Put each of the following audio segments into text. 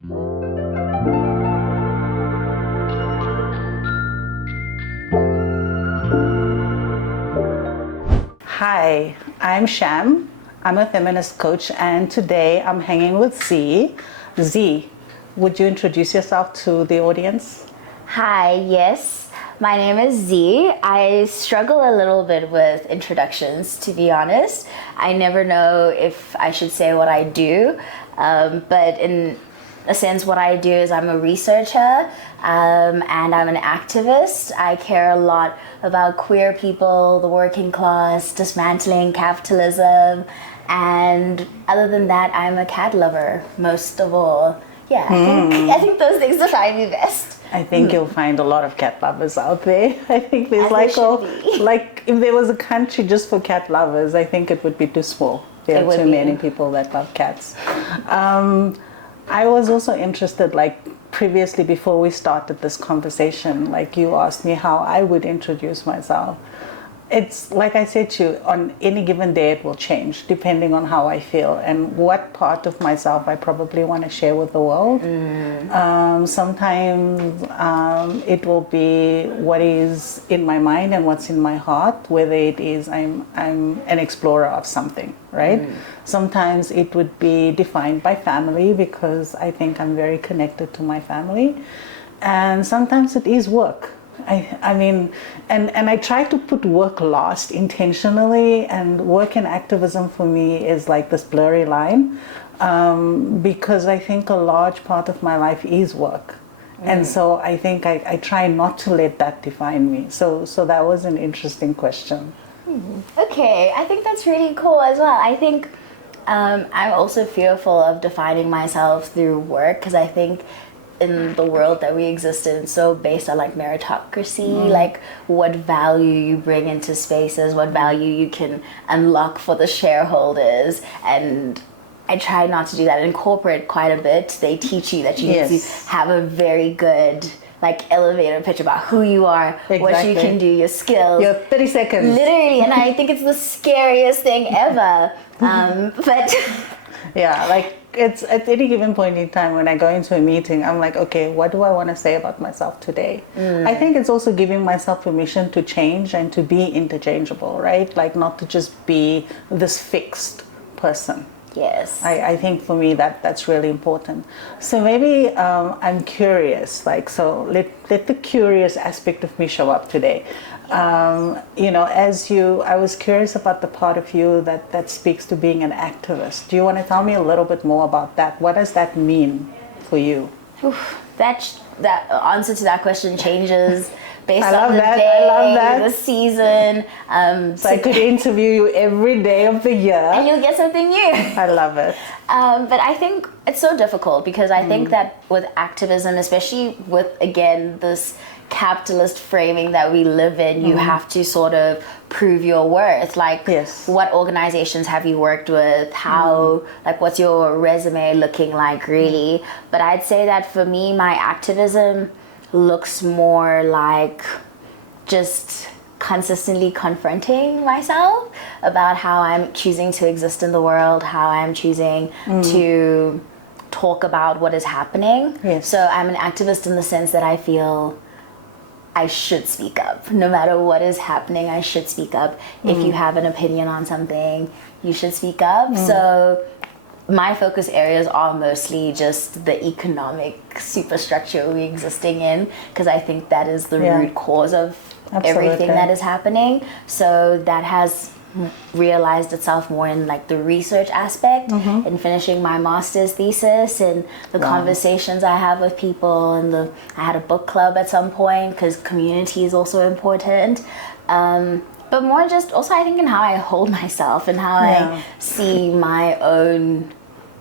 Hi, I'm Sham. I'm a feminist coach, and today I'm hanging with Zee. Zee, would you introduce yourself to the audience? Hi, yes. My name is Zee. I struggle a little bit with introductions, to be honest. I never know if I should say what I do, but in a sense, what I do is I'm a researcher and I'm an activist. I care a lot about queer people, the working class, dismantling capitalism, and other than that, I'm a cat lover, most of all. Yeah, I think those things define me best. I think you'll find a lot of cat lovers out there. I think there's As like if there was a country just for cat lovers, I think it would be too small. There are too many people that love cats. I was also interested, like previously before we started this conversation, like you asked me how I would introduce myself. It's like I said to you, on any given day it will change depending on how I feel and what part of myself I probably want to share with the world. Sometimes it will be what is in my mind and what's in my heart, whether it is I'm an explorer of something, right? Sometimes it would be defined by family because I think I'm very connected to my family, and sometimes it is work. I mean, and I try to put work last intentionally, and work and activism for me is like this blurry line, because I think a large part of my life is work. And so I think I try not to let that define me. So that was an interesting question. Okay, I think that's really cool as well. I think I'm also fearful of defining myself through work because I think in the world that we exist in, it's so based on like meritocracy, like what value you bring into spaces, what value you can unlock for the shareholders. And I try not to do that. In corporate, quite a bit, they teach you that you need to have a very good like elevator pitch about who you are, what you can do, your skills. Your 30 seconds. Literally, and I think it's the scariest thing ever. But yeah, like it's at any given point in time when I go into a meeting, I'm like, okay, what do I want to say about myself today? I think it's also giving myself permission to change and to be interchangeable, right? Like not to just be this fixed person. yes. I think for me that's really important. So maybe I'm curious, like, so let the curious aspect of me show up today. I was curious about the part of you that speaks to being an activist. Do you want to tell me a little bit more about that? What does that mean for you? That answer to that question changes based I on the love day, that. the season. So I could interview you every day of the year. And you'll get something new. I love it. But I think it's so difficult because I think that with activism, especially with, again, this capitalist framing that we live in, you have to sort of prove your worth. Like, what organizations have you worked with? How, like, what's your resume looking like, really? But I'd say that for me, my activism looks more like just consistently confronting myself about how I'm choosing to exist in the world, how I'm choosing to talk about what is happening. So I'm an activist in the sense that I feel I should speak up. No matter what is happening, I should speak up. If you have an opinion on something, you should speak up. So my focus areas are mostly just the economic superstructure we're existing in, because I think that is the root cause of everything that is happening. So that has realized itself more in like the research aspect, in finishing my master's thesis, and the conversations I have with people, and I had a book club at some point because community is also important. But more just also I think in how I hold myself and how I see my own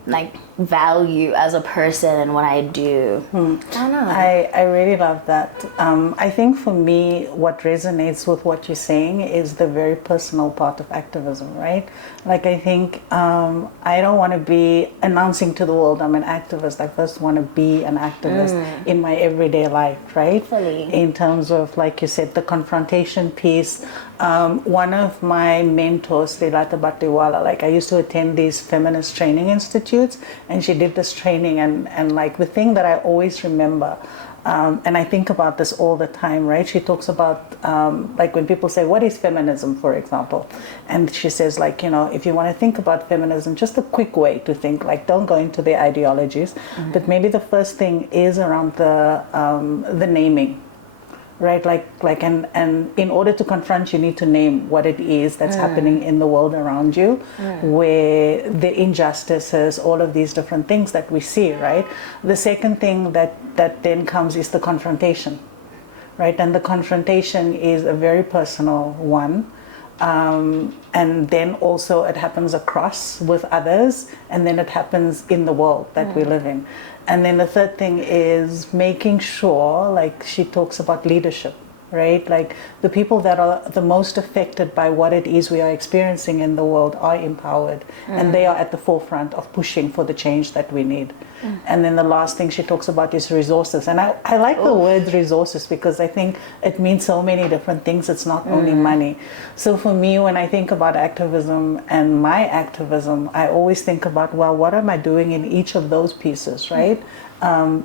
like value as a person and what I do. I don't know. I really love that. I think for me, what resonates with what you're saying is the very personal part of activism, right? Like I think I don't want to be announcing to the world I'm an activist. I first want to be an activist in my everyday life, right? Fully. In terms of, like you said, the confrontation piece. One of my mentors, Lelata Batiwala, like I used to attend these feminist training institutes, and she did this training, and like the thing that I always remember, and I think about this all the time, right? She talks about, like when people say, what is feminism, for example? And she says, like, you know, if you want to think about feminism, just a quick way to think, like, don't go into the ideologies, but maybe the first thing is around the naming, right? Like, and in order to confront, you need to name what it is that's happening in the world around you, where the injustices, all of these different things that we see, right? The second thing that then comes is the confrontation, right? And the confrontation is a very personal one. And then also it happens across with others, and then it happens in the world that we live in. And then the third thing is making sure, like she talks about leadership, right? Like the people that are the most affected by what it is we are experiencing in the world are empowered, and they are at the forefront of pushing for the change that we need. And then the last thing she talks about is resources. And I like the word resources because I think it means so many different things. It's not only money. So for me, when I think about activism and my activism, I always think about, well, what am I doing in each of those pieces, right?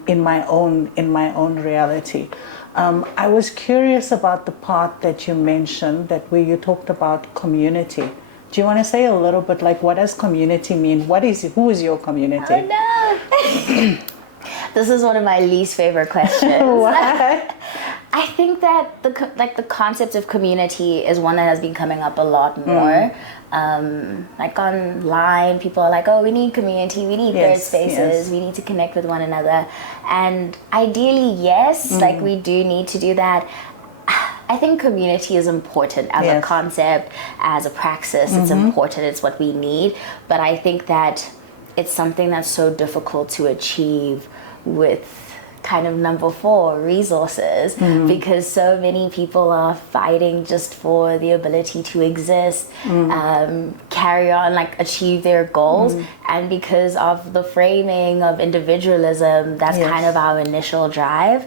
In my own reality. I was curious about the part that you mentioned, that where you talked about community. Do you want to say a little bit, like, what does community mean? Who is your community? Oh no! This is one of my least favorite questions. Why? I think that the concept of community is one that has been coming up a lot more. Like online, people are like, oh, we need community, we need third spaces, we need to connect with one another. And ideally, yes, like we do need to do that. I think community is important as a concept, as a praxis. It's important, it's what we need. But I think that it's something that's so difficult to achieve with kind of number 4, resources, because so many people are fighting just for the ability to exist, carry on, like achieve their goals, and because of the framing of individualism, that's kind of our initial drive.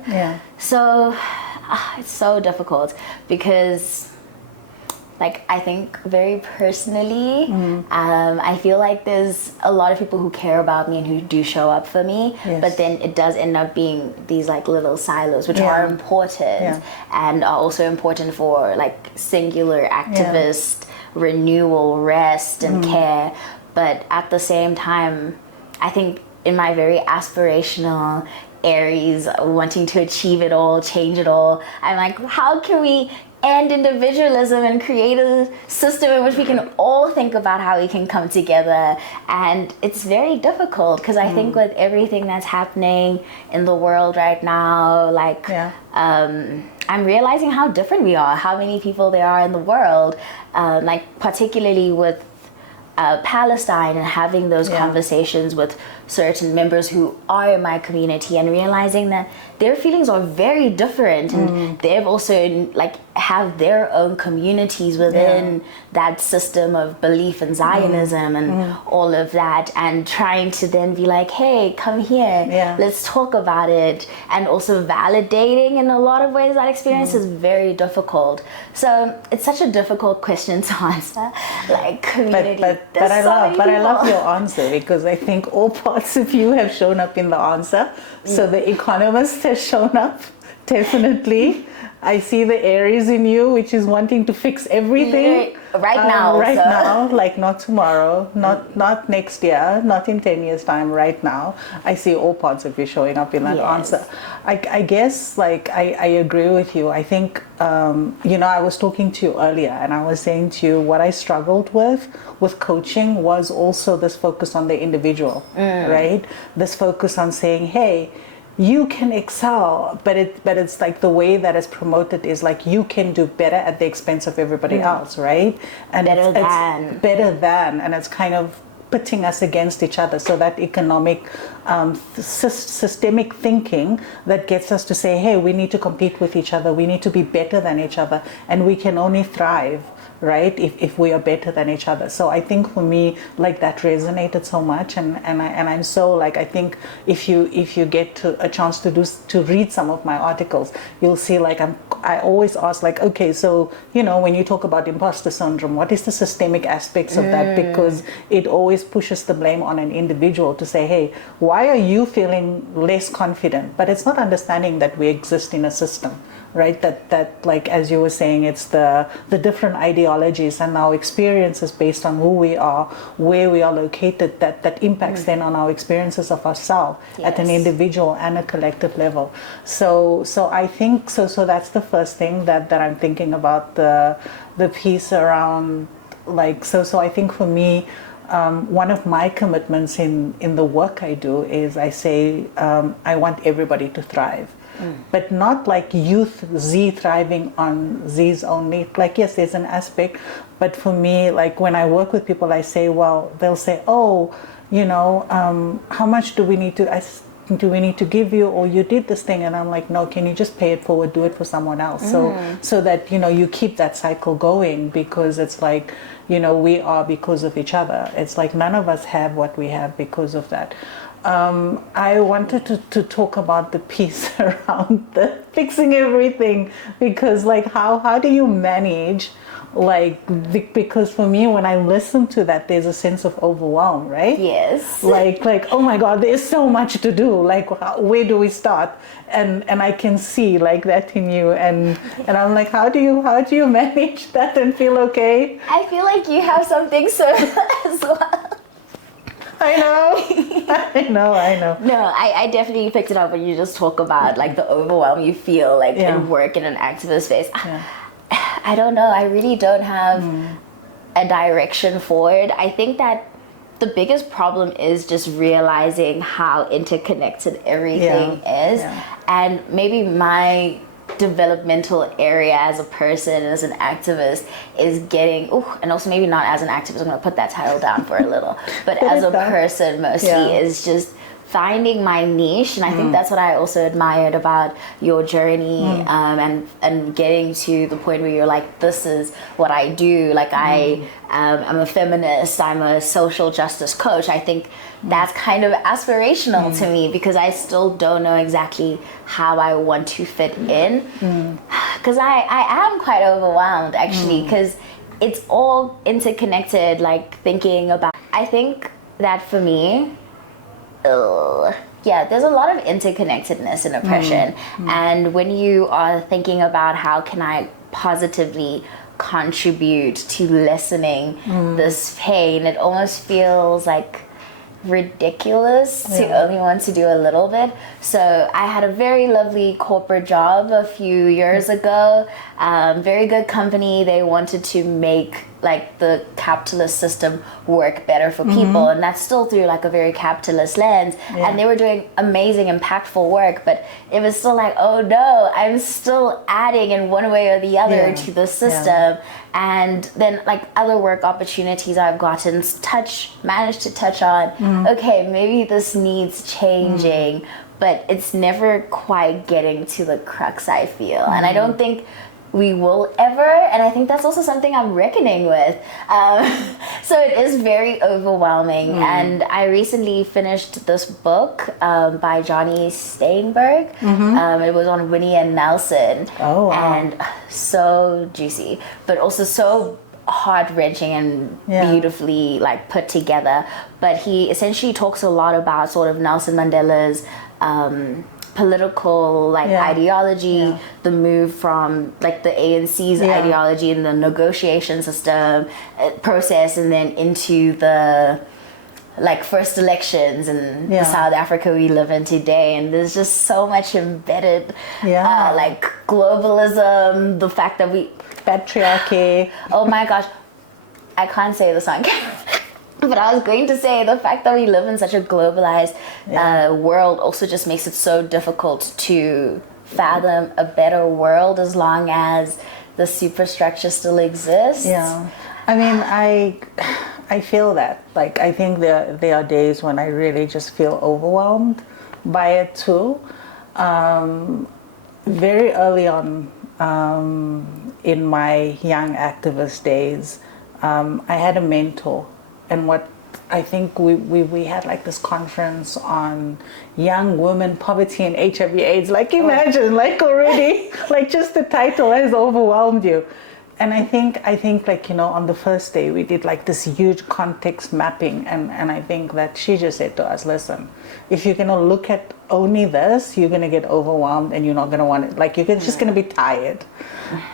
So it's so difficult because, like, I think very personally, I feel like there's a lot of people who care about me and who do show up for me, but then it does end up being these like little silos, which are important and are also important for like singular activist renewal, rest and care. But at the same time, I think in my very aspirational Aries, wanting to achieve it all, change it all, I'm like, how can we end individualism and create a system in which we can all think about how we can come together? And it's very difficult because I think with everything that's happening in the world right now, like I'm realizing how different we are, how many people there are in the world, like particularly with Palestine, and having those conversations with certain members who are in my community and realizing that their feelings are very different, and they've also like have their own communities within that system of belief in Zionism and all of that, and trying to then be like, hey, come here, let's talk about it, and also validating in a lot of ways that experience is very difficult. So it's such a difficult question to answer, like community. But I love your answer, because I think all parts of you have shown up in the answer. So the economist has shown up, definitely. I see the Aries in you, which is wanting to fix everything right now. Right now, like not tomorrow, not next year, not in 10 years' time. Right now, I see all parts of you showing up in that answer. I guess, like I agree with you. I think I was talking to you earlier, and I was saying to you what I struggled with coaching was also this focus on the individual, right? This focus on saying, hey, you can excel, but it's like the way that it's promoted is like you can do better at the expense of everybody else, right? And it's better than, and it's kind of putting us against each other. So that economic systemic thinking that gets us to say, hey, we need to compete with each other, we need to be better than each other, and we can only thrive right? If we are better than each other. So I think for me, like, that resonated so much, and I'm so, like, I think if you get a chance to read some of my articles, you'll see, like, I always ask, like, okay, so, you know, when you talk about imposter syndrome, what is the systemic aspects of that? Because it always pushes the blame on an individual to say, hey, why are you feeling less confident? But it's not understanding that we exist in a system, right? That like, as you were saying, it's the different ideologies and our experiences based on who we are, where we are located, that impacts then on our experiences of ourselves at an individual and a collective level. So I think so that's the first thing that I'm thinking about, the piece around, like, so I think for me, one of my commitments in the work I do is I say, I want everybody to thrive. But not like youth Zee thriving on Zee's only. Like, yes, there's an aspect, but for me, like, when I work with people, I say, well, they'll say, oh, you know, how much do we need to give you, or you did this thing, and I'm like, no, can you just pay it forward, do it for someone else, so that, you know, you keep that cycle going, because it's like, you know, we are because of each other. It's like none of us have what we have because of that. I wanted to talk about the piece around the fixing everything, because, like, how do you manage, like, because for me, when I listen to that, there's a sense of overwhelm, right? Yes. Like, oh my God, there's so much to do. Like, where do we start? And I can see, like, that in you, and I'm like, how do you manage that and feel okay? I feel like you have something similar as well. I know. No, I definitely picked it up when you just talk about, like, the overwhelm you feel, like, in work in an activist space. I don't know. I really don't have a direction for it. I think that the biggest problem is just realizing how interconnected everything is. And maybe my developmental area as a person, as an activist, is getting, and also maybe not as an activist, I'm going to put that title down for a little, but as a person mostly, is just finding my niche. And I think that's what I also admired about your journey, and getting to the point where you're like, this is what I do. Like, I'm a feminist, I'm a social justice coach. I think that's kind of aspirational to me, because I still don't know exactly how I want to fit in, because I am quite overwhelmed, actually, because it's all interconnected. Like, thinking about, I think that for me, there's a lot of interconnectedness in oppression. And when you are thinking about how can I positively contribute to lessening this pain, it almost feels like ridiculous to only want to do a little bit. So I had a very lovely corporate job a few years ago, very good company. They wanted to make, like, the capitalist system work better for people, and that's still through, like, a very capitalist lens. And they were doing amazing, impactful work, but it was still like, oh no, I'm still adding in one way or the other to the system. And then, like, other work opportunities I've gotten, managed to touch on, okay, maybe this needs changing, but it's never quite getting to the crux, I feel. And I don't think we will ever, and I think that's also something I'm reckoning with. So it is very overwhelming. And I recently finished this book by Johnny Steinberg. It was on Winnie and Nelson. Oh, wow. And so juicy, but also so heart-wrenching and beautifully, like, put together. But he essentially talks a lot about sort of Nelson Mandela's political, like, ideology, the move from, like, the ANC's ideology and the negotiation system process, and then into the, like, first elections in the South Africa we live in today. And there's just so much embedded, like, globalism, the fact that patriarchy. Oh my gosh, I can't say this on camera. But I was going to say, the fact that we live in such a globalized world also just makes it so difficult to fathom a better world as long as the superstructure still exists. I mean, I feel that. Like, I think there are days when I really just feel overwhelmed by it too. Very early on in my young activist days, I had a mentor, and what I think we had like this conference on young women, poverty, and HIV/AIDS. Like imagine, like already, like just the title has overwhelmed you. And I think like, you know, on the first day we did like this huge context mapping, and I think that she just said to us, listen, if you're gonna look at only this, you're gonna get overwhelmed and you're not gonna want it. Like you're just gonna be tired.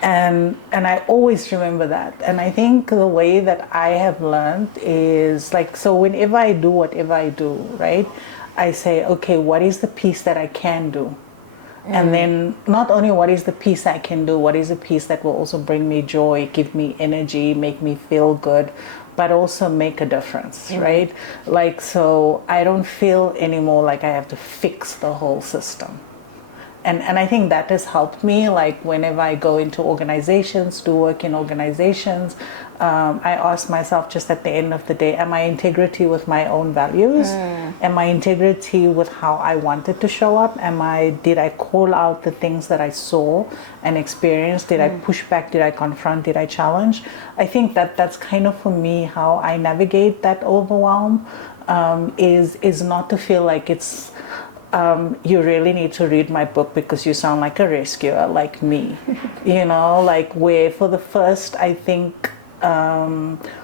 And I always remember that. And I think the way that I have learned is like, so whenever I do whatever I do, right, I say, okay, what is the piece that I can do? And then not only what is the piece I can do, what is the piece that will also bring me joy, give me energy, make me feel good, but also make a difference, right? Like, so I don't feel anymore like I have to fix the whole system. And I think that has helped me, like whenever I go into organizations, to work in organizations, I ask myself just at the end of the day, am I integrity with my own values? Am I integrity with how I wanted to show up? Did I call out the things that I saw and experienced? Did I push back? Did I confront? Did I challenge? I think that that's kind of for me how I navigate that overwhelm, is not to feel like it's, you really need to read my book because you sound like a rescuer, like me. You know, like where for the first, I think,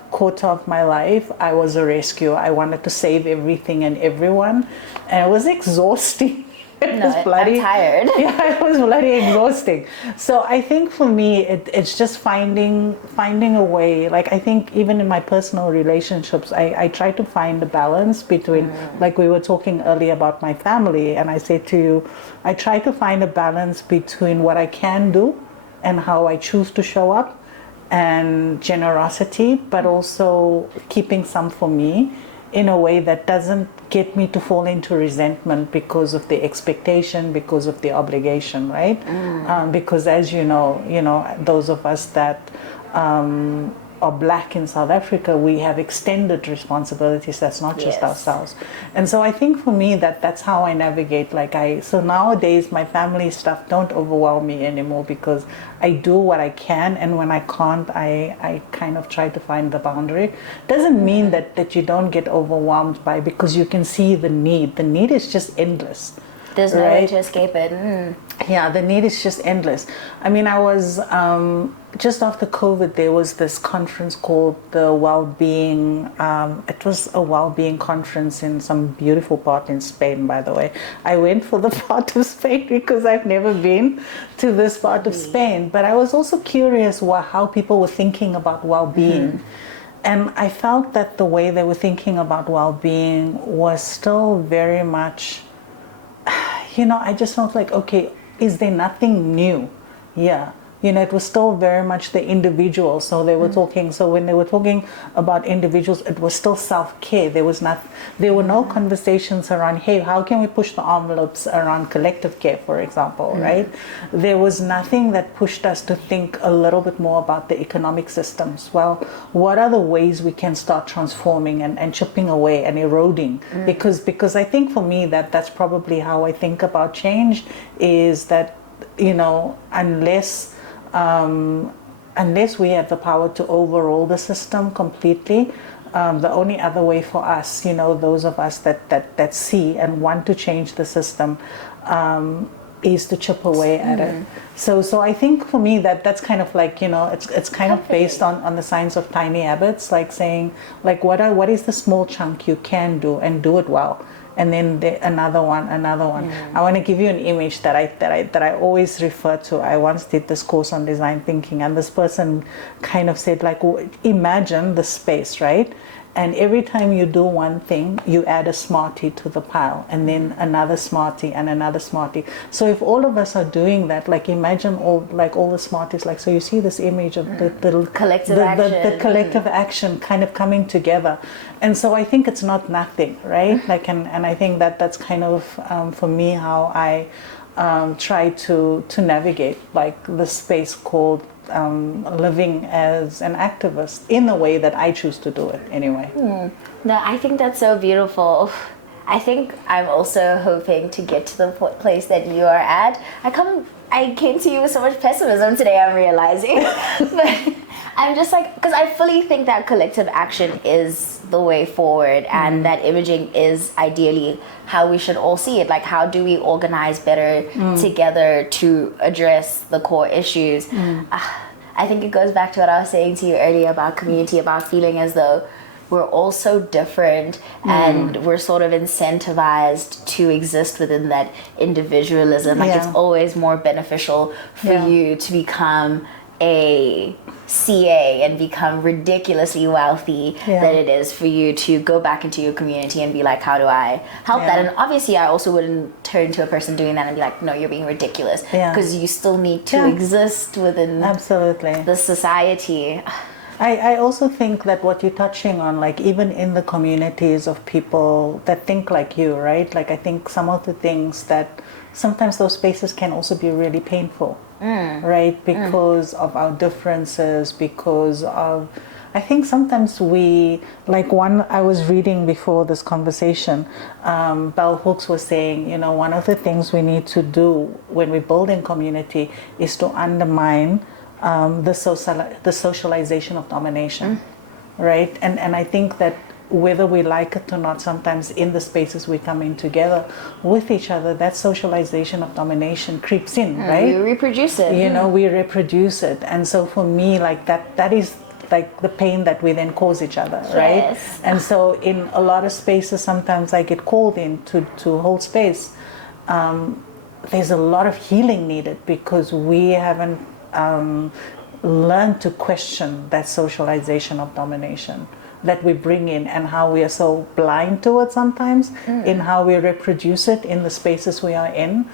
quarter of my life, I was a rescuer. I wanted to save everything and everyone, and it was exhausting. It was bloody. I'm tired. Yeah, it was bloody exhausting. So I think for me, it's just finding a way. Like I think even in my personal relationships, I try to find a balance between, like we were talking earlier about my family, and I said to you, I try to find a balance between what I can do and how I choose to show up, and generosity, but also keeping some for me in a way that doesn't get me to fall into resentment because of the expectation, because of the obligation, right? Because as you know, those of us that are black in South Africa, we have extended responsibilities. That's not just ourselves. And so I think for me that's how I navigate. So nowadays my family stuff don't overwhelm me anymore because I do what I can, and when I can't, I kind of try to find the boundary. Doesn't mean that you don't get overwhelmed by, because you can see the need. The need is just endless. There's no way to escape it. Yeah, the need is just endless. I mean, I was just after COVID, there was this conference called the Wellbeing. It was a well-being conference in some beautiful part in Spain, by the way. I went for the part of Spain because I've never been to this part of Spain. But I was also curious how people were thinking about well-being. And I felt that the way they were thinking about well-being was still very much, I just felt like, okay, is there nothing new? Yeah. It was still very much the individual. So they were talking. So when they were talking about individuals, it was still self-care. There were no conversations around, hey, how can we push the envelopes around collective care, for example, right? There was nothing that pushed us to think a little bit more about the economic systems. Well, what are the ways we can start transforming and chipping away and eroding? Because I think for me that's probably how I think about change, is that, unless we have the power to overhaul the system completely, the only other way for us, those of us that see and want to change the system, is to chip away at it. So I think for me that's kind of like, it's kind of based on the science of tiny habits, like saying, like what is the small chunk you can do and do it well. And then another one. I want to give you an image that I always refer to. I once did this course on design thinking, and this person kind of said, like, imagine the space, right? And every time you do one thing, you add a smartie to the pile, and then another smartie and another smartie. So if all of us are doing that, like imagine all the smarties, like, so you see this image of the collective action. The collective action kind of coming together. And so I think it's not nothing, right? Like, and I think that's kind of, for me, how I try to navigate like the space called living as an activist in the way that I choose to do it anyway. No, I think that's so beautiful. I think I'm also hoping to get to the place that you are at. I came to you with so much pessimism today, I'm realizing. But I'm just like, because I fully think that collective action is the way forward, and that imaging is ideally how we should all see it. Like, how do we organize better together to address the core issues? I think it goes back to what I was saying to you earlier about community, about feeling as though we're all so different and we're sort of incentivized to exist within that individualism. Like, it's always more beneficial for you to become a CA and become ridiculously wealthy than it is for you to go back into your community and be like, how do I help that? And obviously I also wouldn't turn to a person doing that and be like, no, you're being ridiculous, because you still need to exist within the society. I also think that what you're touching on, like even in the communities of people that think like you, right? Like, I think some of the things that sometimes those spaces can also be really painful, right? Because of our differences, because of, I think sometimes we, like I was reading before this conversation, Bell Hooks was saying, you know, one of the things we need to do when we build in community is to undermine the socialization of domination, right? And I think that whether we like it or not, sometimes in the spaces we come in together with each other, that socialization of domination creeps in, right? We reproduce it. You know, we reproduce it. And so for me, like that is like the pain that we then cause each other, right? And so in a lot of spaces, sometimes I get called in to hold space. There's a lot of healing needed because we haven't learn to question that socialization of domination that we bring in, and how we are so blind to it sometimes in how we reproduce it in the spaces we are in.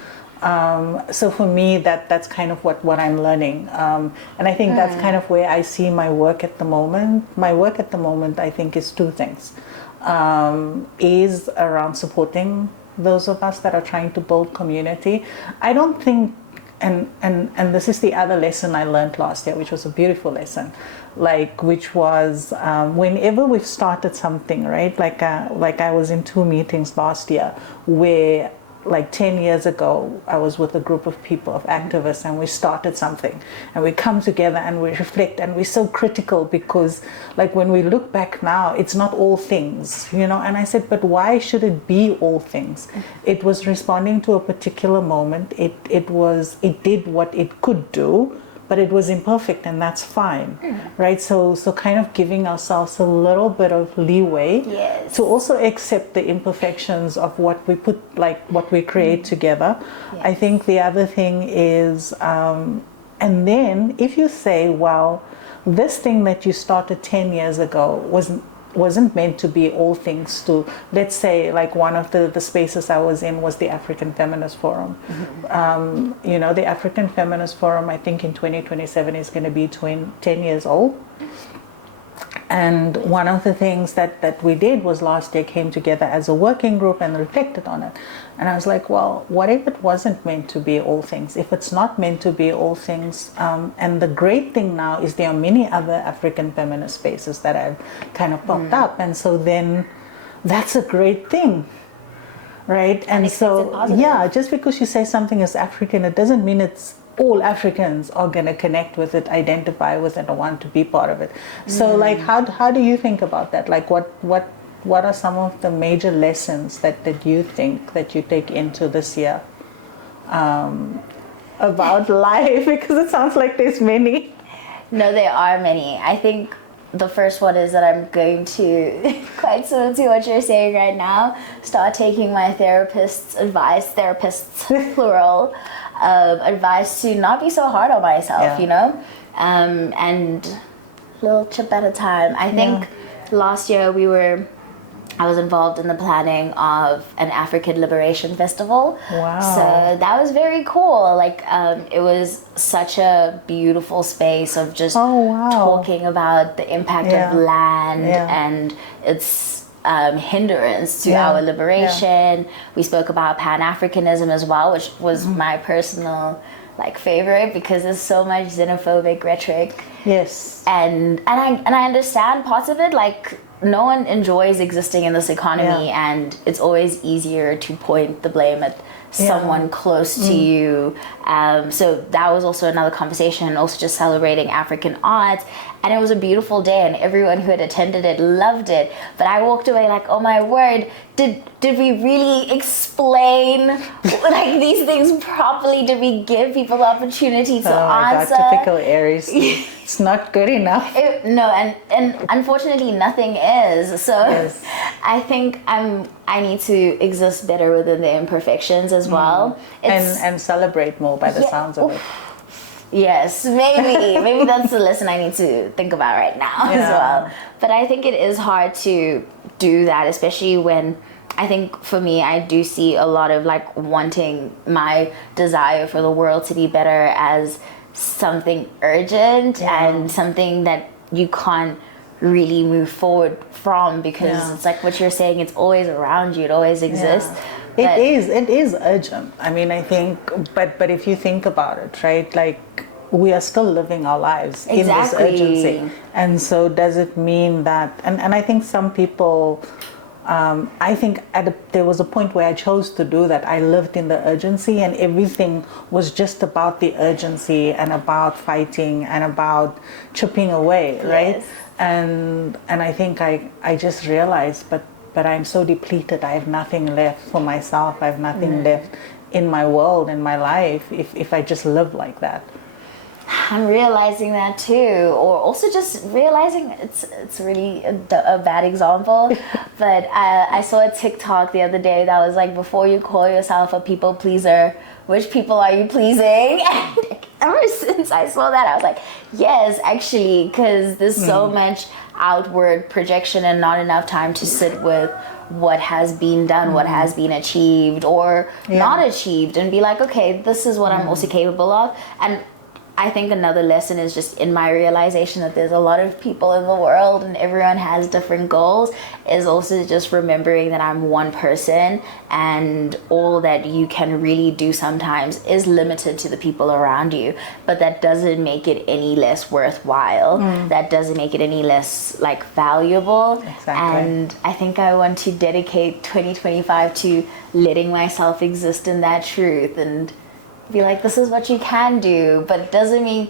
So for me, that's kind of what I'm learning, and I think that's kind of where I see my work at the moment. My work at the moment, I think, is two things, is around supporting those of us that are trying to build community. I don't think, and this is the other lesson I learned last year, which was a beautiful lesson, which was whenever we've started something, right? Like I was in 2 meetings last year where, like 10 years ago, I was with a group of people, of activists, and we started something, and we come together and we reflect, and we're so critical because, like, when we look back now, it's not all things, you know. And I said, but why should it be all things? It was responding to a particular moment. It did what it could do, but it was imperfect, and that's fine, right? So kind of giving ourselves a little bit of leeway to also accept the imperfections of what we put, like what we create together. I think the other thing is, and then if you say, well, this thing that you started 10 years ago wasn't meant to be all things to, let's say, like one of the spaces I was in was the African Feminist Forum. You know, the African Feminist Forum, I think in 2027 is going to be 10 years old. And one of the things that we did was last year came together as a working group and reflected on it. And I was like, well, what if it wasn't meant to be all things? If it's not meant to be all things, and the great thing now is there are many other African feminist spaces that have kind of popped up. And so then that's a great thing, right? And so, yeah, just because you say something is African, it doesn't mean it's all Africans are going to connect with it, identify with it, or want to be part of it. So, like, how do you think about that? Like, what are some of the major lessons that you think that you take into this year about life? Because it sounds like there's many. No, there are many. I think the first one is that I'm going to, quite similar to what you're saying right now, start taking my therapist's advice, therapists plural, advice to not be so hard on myself, you know, and a little chip at a time. I think last year I was involved in the planning of an African Liberation Festival. Wow. So that was very cool. Like, it was such a beautiful space of just talking about the impact of land and its hindrance to our liberation. We spoke about Pan-Africanism as well, which was my personal favorite, because there's so much xenophobic rhetoric. Yes. And I understand parts of it, like no one enjoys existing in this economy, and it's always easier to point the blame at someone close to you. So that was also another conversation, and also just celebrating African art. And it was a beautiful day, and everyone who had attended it loved it. But I walked away like, oh my word, did we really explain like these things properly? Did we give people the opportunity to answer? God, typical Aries. It's not good enough. No, and unfortunately nothing is. So I think I need to exist better within the imperfections as well. And celebrate more by the sounds of it. Yes, maybe that's the lesson I need to think about right now as well. But I think it is hard to do that, especially when I think for me, I do see a lot of like wanting my desire for the world to be better as something urgent and something that you can't really move forward from, because it's like what you're saying, it's always around you, it always exists. It is urgent. I mean, I think, but if you think about it, right, like we are still living our lives in this urgency. And so does it mean that, and I think some people, I think there was a point where I chose to do that. I lived in the urgency, and everything was just about the urgency and about fighting and about chipping away, right? And I think I just realized, but I'm so depleted. I have nothing left for myself. I have nothing left in my world, in my life, if I just live like that. I'm realizing that too, or also just realizing it's really a bad example, but I saw a TikTok the other day that was like, before you call yourself a people pleaser, which people are you pleasing? And ever since I saw that, I was like, yes, actually, because there's so much outward projection and not enough time to sit with what has been done, what has been achieved or not achieved, and be like, okay, this is what I'm also capable of. And I think another lesson is just in my realization that there's a lot of people in the world and everyone has different goals, is also just remembering that I'm one person, and all that you can really do sometimes is limited to the people around you. But that doesn't make it any less worthwhile. That doesn't make it any less like valuable. Exactly. And I think I want to dedicate 2025 to letting myself exist in that truth and be like, this is what you can do, but it doesn't mean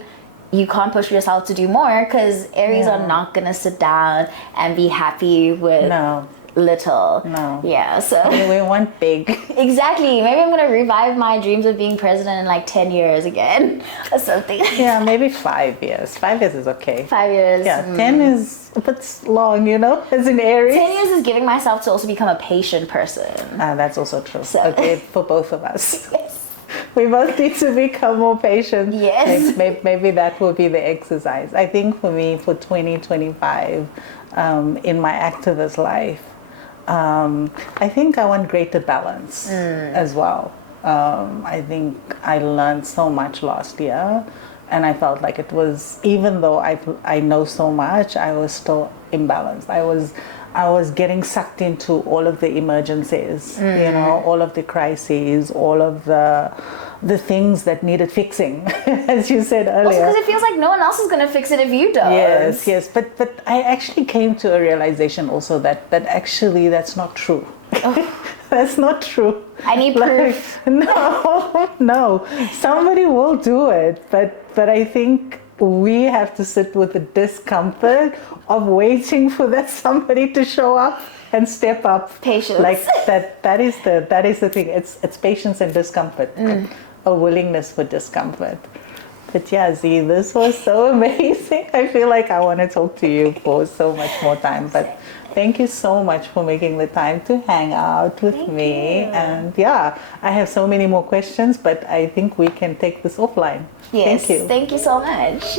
you can't push yourself to do more, because Aries are not gonna sit down and be happy with little. So we want big. Exactly. Maybe I'm gonna revive my dreams of being president in like 10 years again or something. Maybe 5 years. 5 years is okay. 5 years. 10 is a bit long, as in Aries. 10 years is giving myself to also become a patient person. That's also true. So. Okay, for both of us. We both need to become more patient. Yes. Maybe that will be the exercise. I think for me, for 2025, in my activist life, I think I want greater balance as well. I think I learned so much last year, and I felt like it was, even though I know so much, I was still imbalanced. I was getting sucked into all of the emergencies, all of the crises, all of the things that needed fixing, as you said earlier. Also because it feels like no one else is going to fix it if you don't. Yes. But I actually came to a realization also that actually that's not true. That's not true. I need proof. No. Somebody will do it, but I think we have to sit with the discomfort of waiting for that somebody to show up and step up. Patience. Like that is the thing. It's patience and discomfort. A willingness for discomfort. But Zee, this was so amazing. I feel like I want to talk to you for so much more time. But thank you so much for making the time to hang out with me. And I have so many more questions, but I think we can take this offline. Yes, thank you. Thank you so much.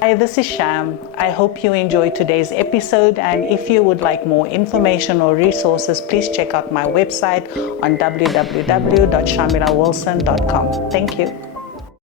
Hi, this is Sham. I hope you enjoyed today's episode, and if you would like more information or resources, please check out my website on www.shamilawilson.com. Thank you.